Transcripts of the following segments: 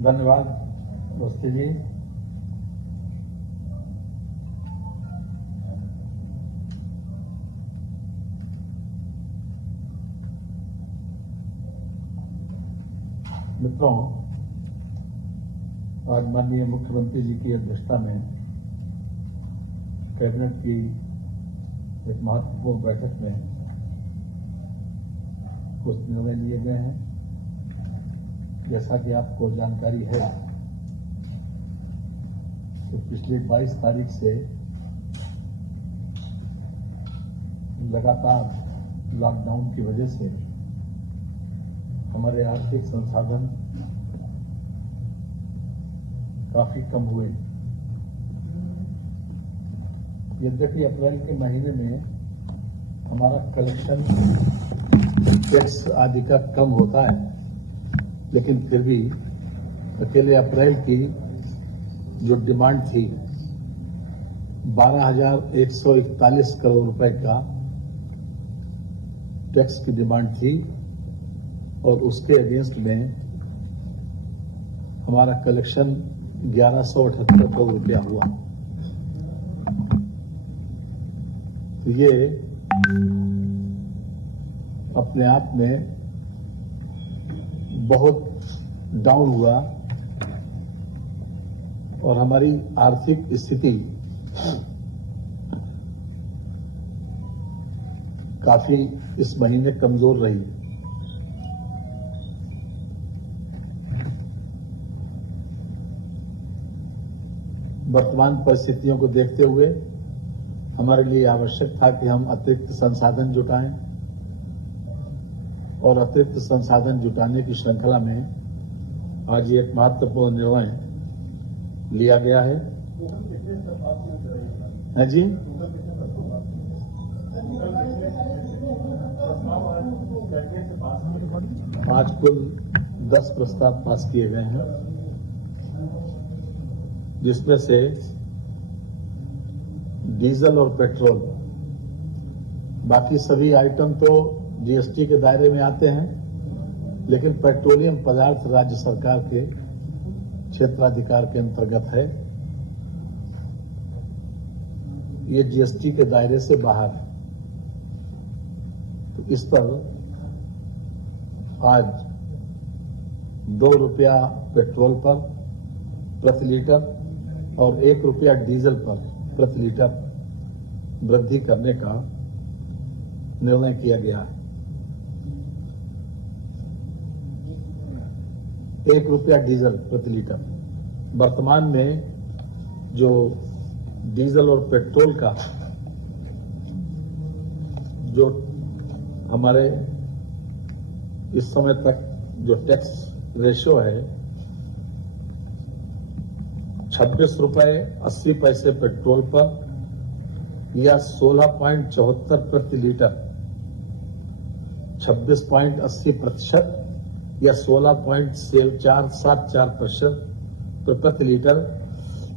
धन्यवाद दोस्ती जी। मित्रों, आज माननीय मुख्यमंत्री जी की अध्यक्षता में कैबिनेट की एक महत्वपूर्ण बैठक में कुछ निर्णय लिए गए हैं। जैसा कि आपको जानकारी है कि पिछली 22 तारीख से लगातार लॉकडाउन की वजह से हमारे आर्थिक संसाधन काफी कम हुए। यद्यपि अप्रैल के महीने में हमारा कलेक्शन टैक्स आदि का कम होता है, लेकिन फिर भी अकेले अप्रैल की जो डिमांड थी 12,141 करोड़ रुपए का टैक्स की डिमांड थी और उसके अगेंस्ट में हमारा कलेक्शन 1178 करोड़ रुपया हुआ। तो ये अपने आप में बहुत डाउन हुआ और हमारी आर्थिक स्थिति काफी इस महीने कमजोर रही। वर्तमान परिस्थितियों को देखते हुए हमारे लिए आवश्यक था कि हम अतिरिक्त संसाधन जुटाएं और अतिरिक्त संसाधन जुटाने की श्रृंखला में आज ये एक महत्वपूर्ण निर्णय लिया गया है। है जी, आज कुल 10 प्रस्ताव पास किए गए हैं, जिसमें से डीजल और पेट्रोल, बाकी सभी आइटम तो जीएसटी के दायरे में आते हैं, लेकिन पेट्रोलियम पदार्थ राज्य सरकार के क्षेत्राधिकार के अंतर्गत है। ये जीएसटी के दायरे से बाहर है। तो इस पर आज 2 रुपया पेट्रोल पर प्रति लीटर और 1 रुपया डीजल पर प्रति लीटर वृद्धि करने का निर्णय किया गया है। 1 रुपया डीजल प्रति लीटर। वर्तमान में जो डीजल और पेट्रोल का जो हमारे इस समय तक जो टैक्स रेशियो है 26 रुपए 80 पैसे पेट्रोल पर या 16.74 प्रति लीटर, 26.80% या 16.474% प्रति लीटर,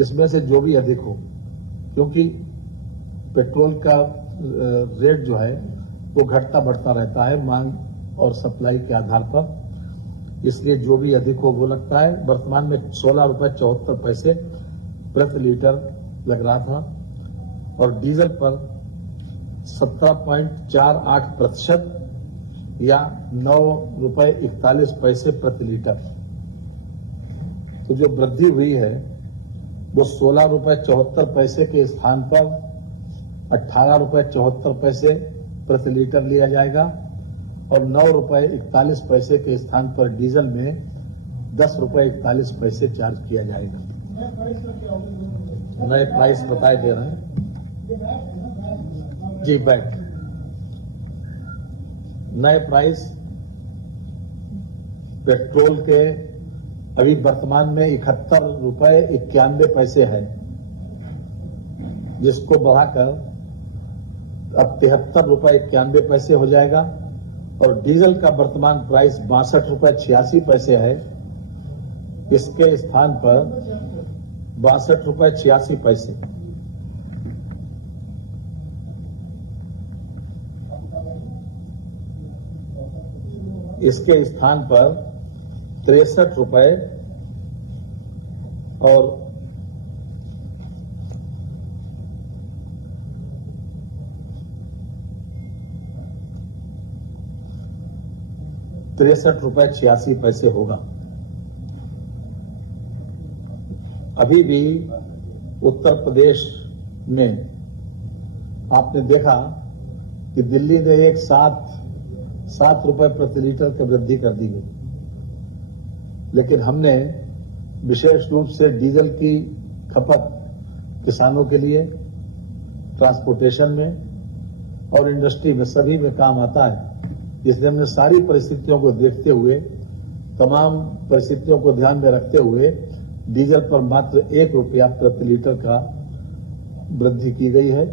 इसमें से जो भी अधिक हो, क्योंकि पेट्रोल का रेट जो है वो घटता बढ़ता रहता है मांग और सप्लाई के आधार पर, इसलिए जो भी अधिक हो वो लगता है। वर्तमान में 16 रुपए 74 पैसे प्रति लीटर लग रहा था और डीजल पर 17.48% या 9 रुपए 41 पैसे प्रति लीटर। तो जो वृद्धि हुई है वो 16 रुपए 74 पैसे के स्थान पर 18 रुपए 74 पैसे प्रति लीटर लिया जाएगा और 9 रुपए 41 पैसे के स्थान पर डीजल में 10 रुपए 41 पैसे चार्ज किया जाएगा। नए प्राइस बताए दे रहे हैं जी। बैक नए प्राइस पेट्रोल के अभी वर्तमान में 71 रुपए 91 पैसे है, जिसको बढ़ाकर अब 73 रुपए 91 पैसे हो जाएगा और डीजल का वर्तमान प्राइस 62 रुपए 86 पैसे है, इसके स्थान पर 62 रुपए 86 पैसे। इसके स्थान पर 63 रुपए और ₹63.86 होगा। अभी भी उत्तर प्रदेश में आपने देखा कि दिल्ली ने एक सात रुपए प्रति लीटर की वृद्धि कर दी गई, लेकिन हमने विशेष रूप से डीजल की खपत किसानों के लिए, ट्रांसपोर्टेशन में और इंडस्ट्री में सभी में काम आता है, इसलिए हमने सारी परिस्थितियों को देखते हुए, तमाम परिस्थितियों को ध्यान में रखते हुए डीजल पर मात्र ₹1 प्रति लीटर का वृद्धि की गई है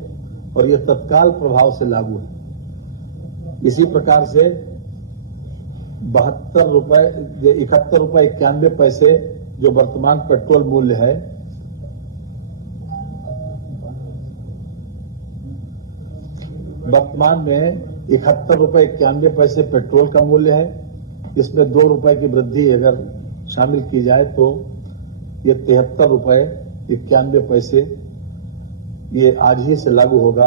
और यह तत्काल प्रभाव से लागू है। इसी प्रकार से ₹71.91 जो वर्तमान पेट्रोल मूल्य है, वर्तमान में ₹71.91 पेट्रोल का मूल्य है। इसमें ₹2 की वृद्धि अगर शामिल की जाए तो ये ₹73.91 ये आज ही से लागू होगा,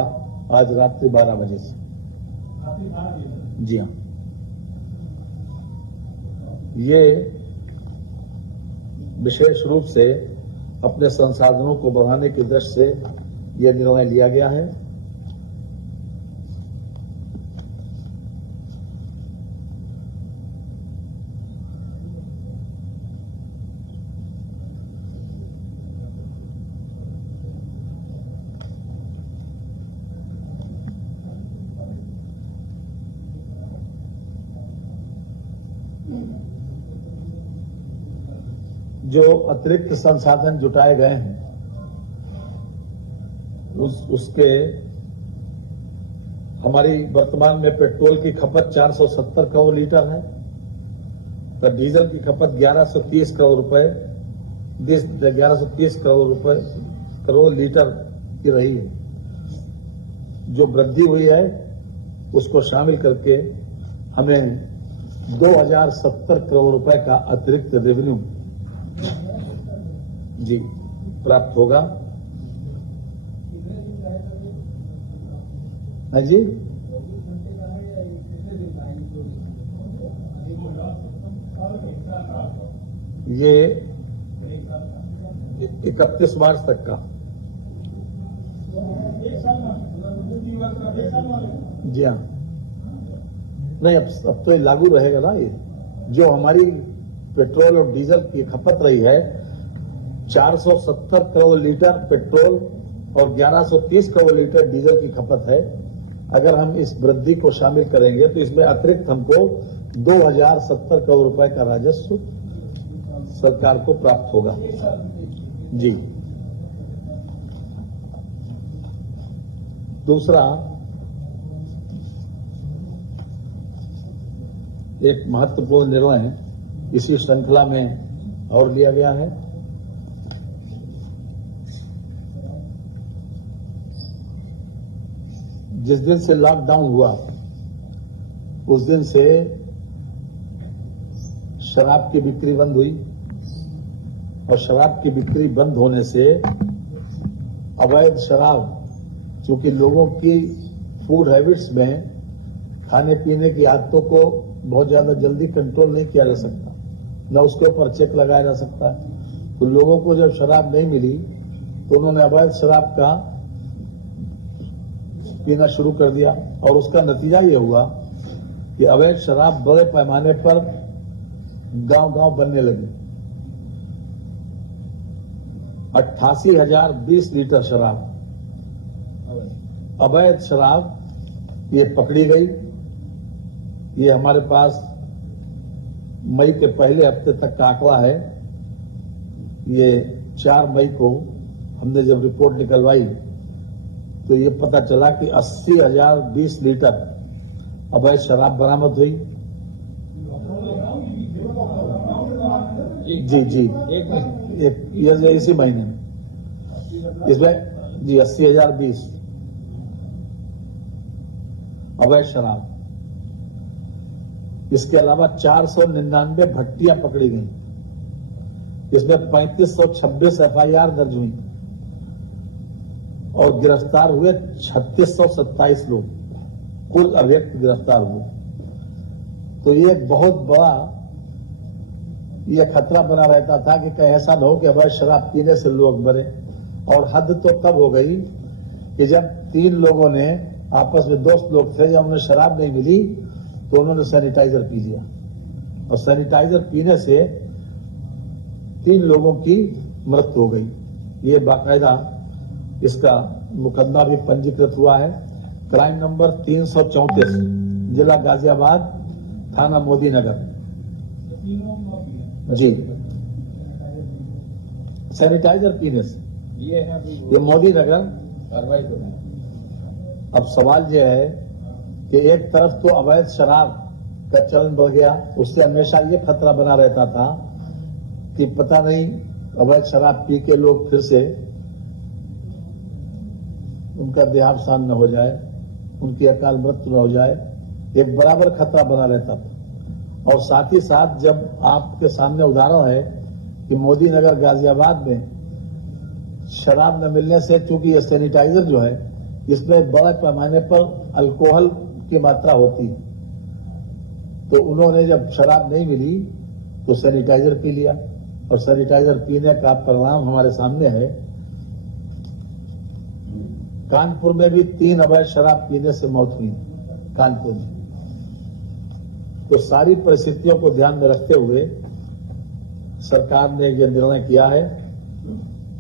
आज रात्रि 12 बजे से। जी हाँ, ये विशेष रूप से अपने संसाधनों को बढ़ाने की दृष्टि से यह निर्णय लिया गया है। जो अतिरिक्त संसाधन जुटाए गए हैं उसके हमारी वर्तमान में पेट्रोल की खपत 470 करोड़ लीटर है, तो डीजल की खपत 1130 करोड़ लीटर की रही है। जो वृद्धि हुई है उसको शामिल करके हमें 2070 करोड़ रुपए का अतिरिक्त रेवेन्यू जी प्राप्त होगा। है जी, ये 31 मार्च तक का। जी हाँ, नहीं अब तो ये लागू रहेगा ना। ये जो हमारी पेट्रोल और डीजल की खपत रही है 470 करोड़ लीटर पेट्रोल और 1130 करोड़ लीटर डीजल की खपत है। अगर हम इस वृद्धि को शामिल करेंगे तो इसमें अतिरिक्त हमको 2070 करोड़ रुपए का राजस्व सरकार को प्राप्त होगा। जी, दूसरा एक महत्वपूर्ण निर्णय इसी श्रृंखला में और लिया गया है। जिस दिन से लॉकडाउन हुआ उस दिन से शराब की बिक्री बंद हुई और शराब की बिक्री बंद होने से अवैध शराब, चूंकि लोगों की फूड हैबिट्स में खाने पीने की आदतों को बहुत ज्यादा जल्दी कंट्रोल नहीं किया जा सकता, न उसके ऊपर चेक लगाया जा सकता है, तो लोगों को जब शराब नहीं मिली तो उन्होंने अवैध शराब का पीना शुरू कर दिया और उसका नतीजा ये हुआ कि अवैध शराब बड़े पैमाने पर गांव-गांव बनने लगी। 88,020 लीटर शराब, अवैध शराब ये पकड़ी गई। ये हमारे पास मई के पहले हफ्ते तक का आंकड़ा है। ये 4 मई को हमने जब रिपोर्ट निकलवाई तो ये पता चला कि 80,020 लीटर अवैध शराब बरामद हुई। जी ये इसी महीने में इसमें जी 80,020 अवैध शराब। इसके अलावा 499 भट्टियां पकड़ी गई इसमें 3526 FIR दर्ज हुई और गिरफ्तार हुए 3627 लोग, कुल अभियुक्त गिरफ्तार हुए। तो ये एक बहुत बड़ा ये खतरा बना रहता था कि कहीं ऐसा न हो कि अवैध शराब पीने से लोग मरे। और हद तो तब हो गई कि जब 3 लोगों ने आपस में दोस्त लोग थे, जब उन्हें शराब नहीं मिली तो उन्होंने सैनिटाइजर पी लिया और सैनिटाइजर पीने से 3 लोगों की मृत्यु हो गई। ये बाकायदा इसका मुकदमा भी पंजीकृत हुआ है। क्राइम नंबर 334, जिला गाजियाबाद, थाना मोदी नगर। जी, सैनिटाइजर पीने से ये मोदी नगर। अब सवाल यह है कि एक तरफ तो अवैध शराब का चलन बढ़ गया, उससे हमेशा ये खतरा बना रहता था कि पता नहीं अवैध शराब पी के लोग फिर से उनका देहावसान न हो जाए, उनकी अकाल मृत्यु न हो जाए, एक बराबर खतरा बना रहता था। और साथ ही साथ जब आपके सामने उदाहरण है कि मोदी नगर गाजियाबाद में शराब न मिलने से, चूंकि ये सैनिटाइजर जो है इसमें बड़े पैमाने पर अल्कोहल की मात्रा होती है, तो उन्होंने जब शराब नहीं मिली तो सैनिटाइजर पी लिया और सैनिटाइजर पीने का परिणाम हमारे सामने है। कानपुर में भी 3 अवैध शराब पीने से मौत हुई कानपुर में। तो सारी परिस्थितियों को ध्यान में रखते हुए सरकार ने यह निर्णय किया है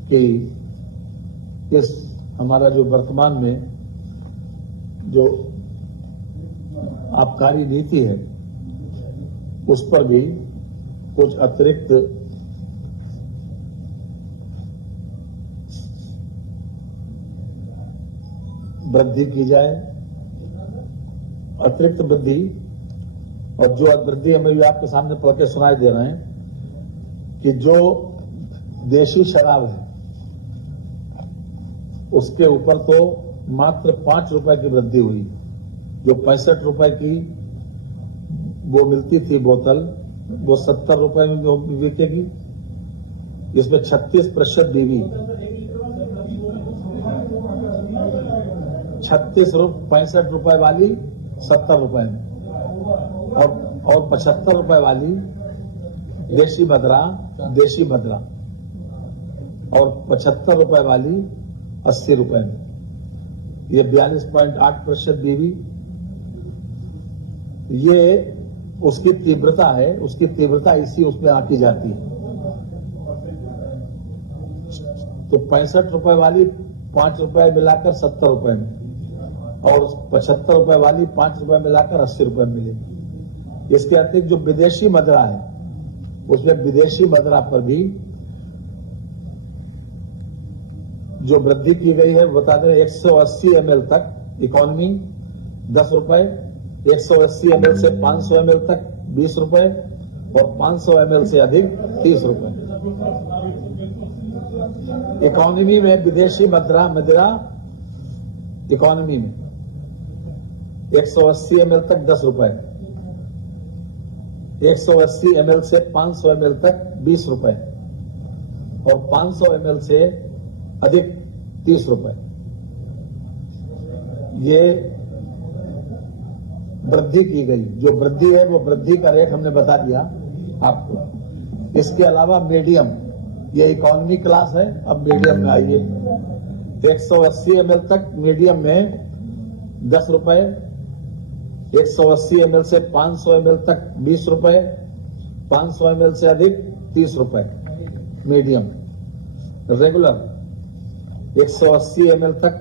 कि इस हमारा जो वर्तमान में जो आबकारी नीति है उस पर भी कुछ अतिरिक्त वृद्धि की जाए। अतिरिक्त वृद्धि, और जो वृद्धि हमें भी आपके सामने पढ़ के सुनाई दे रहे हैं कि जो देशी शराब है उसके ऊपर तो मात्र 5 रुपए की वृद्धि हुई। जो 65 रुपए की वो मिलती थी बोतल, वो 70 रुपए में बिकेगी। इसमें 36% बीवी, 65 रुपए वाली 70 रुपए में, और 75 रुपए वाली देशी मदरा और 75 रुपए वाली 80 रुपए में। ये 42.8% बीवी। ये उसकी तीव्रता है, उसकी तीव्रता इसी उसमें आकी जाती है। तो 65 रुपए वाली 5 रुपए मिलाकर 70 रुपए में, और 75 रुपए वाली 5 रुपए मिलाकर 80 रुपए में मिलेगी। इसके अतिरिक्त जो विदेशी मदरा है उसमें विदेशी मदरा पर भी जो वृद्धि की गई है, बता दें 180 ml तक इकोनॉमी 10 रुपए, 180 ml से 500 ml तक 20 रुपए, और 500 ml से अधिक 30 रुपए। इकोनॉमी में विदेशी मदरा इकोनॉमी में 180 ml तक 10 रुपए, 180 ml से 500 ml तक 20 रुपए, और 500 ml से अधिक 30 रुपए। ये वृद्धि की गई। जो वृद्धि है वो वृद्धि का रेट हमने बता दिया आपको। इसके अलावा मीडियम, ये इकोनॉमी क्लास है, अब मीडियम में आइए। 180 ml तक मीडियम में 10 रुपए, 180 ml से 500 ml तक 20 रुपए, 500 ml से अधिक 30 रुपए मीडियम। रेगुलर 180 ml तक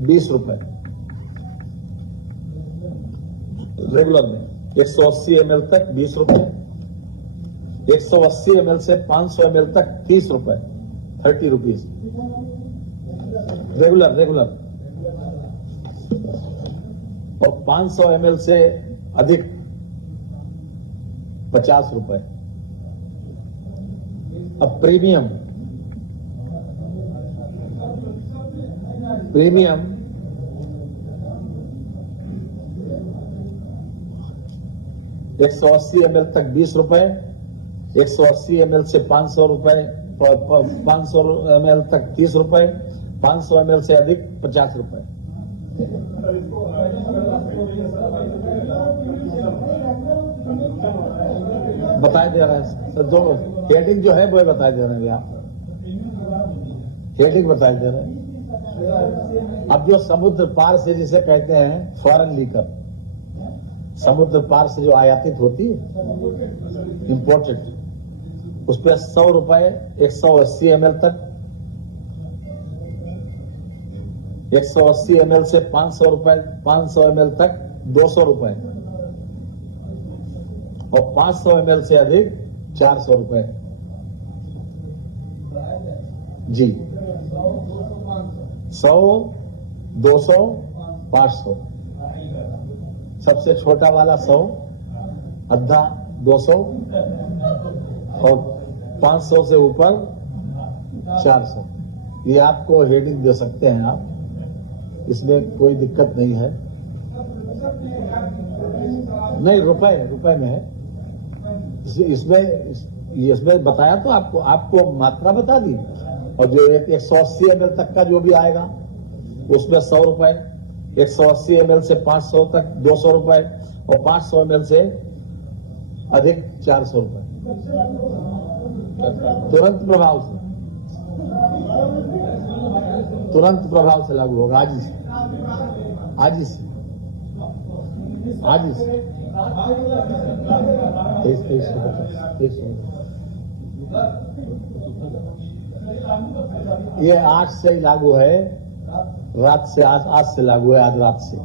20 रुपए, रेगुलर में 180 ml तक 20 रुपए, 180 ml से 500 ml तक 30 रुपए, 30 रुपीज रेगुलर, और 500 ml से अधिक 50 रुपए। अब प्रीमियम 180 ml तक 20 रुपए, 180 ml से 500 रुपए, 500 ml तक 30 रुपए, 500 ml से अधिक 50 रुपए। बताए दे रहे हैं सर, जो हेडिंग जो है वो बताए दे रहे हैं आप, हेडिंग बताए दे रहे हैं। अब जो समुद्र पार से जिसे कहते हैं फॉरेन लीकर, समुद्र पार से जो आयातित होती है इंपोर्टेड, उस पर 100 रुपए 180 ml तक, 180 ml से 500 रुपए, 500 ml तक 200 रुपए, और 500 ml से अधिक 400 रुपए। जी, 100, 200, 500। सबसे छोटा वाला 100, आधा 200, और 500 से ऊपर 400। ये आपको हेडिंग दे सकते हैं आप, इसमें कोई दिक्कत नहीं है। नहीं, रुपए में है। इसमें बताया तो आपको मात्रा बता दी। और जो 180 ml तक का जो भी आएगा उसमें 100 रुपए, 180 ml से 500 तक 200 रुपए, और 500 ml से अधिक 400 रुपए। तुरंत प्रभाव से लागू होगा, आज ही से। ये आज से ही लागू है, रात से, आज से लागू है, आज रात से।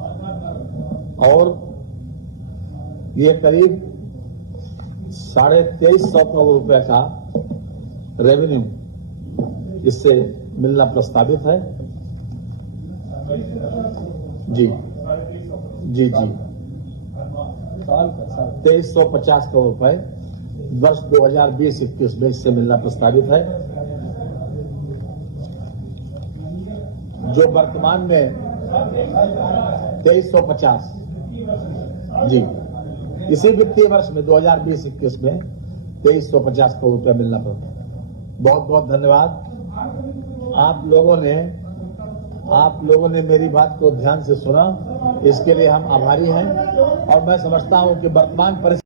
और ये करीब 2350 करोड़ रुपए का रेवेन्यू इससे मिलना प्रस्तावित है। जी जी जी, 2350 करोड़ रुपए वर्ष 2020-21 में इससे मिलना प्रस्तावित है, जो वर्तमान में 2350। जी, इसी वित्तीय वर्ष में 2020-21 में 2350 करोड़ रुपया मिलना पड़ता है। बहुत बहुत धन्यवाद। आप लोगों ने मेरी बात को ध्यान से सुना, इसके लिए हम आभारी हैं। और मैं समझता हूं कि वर्तमान परिस्थिति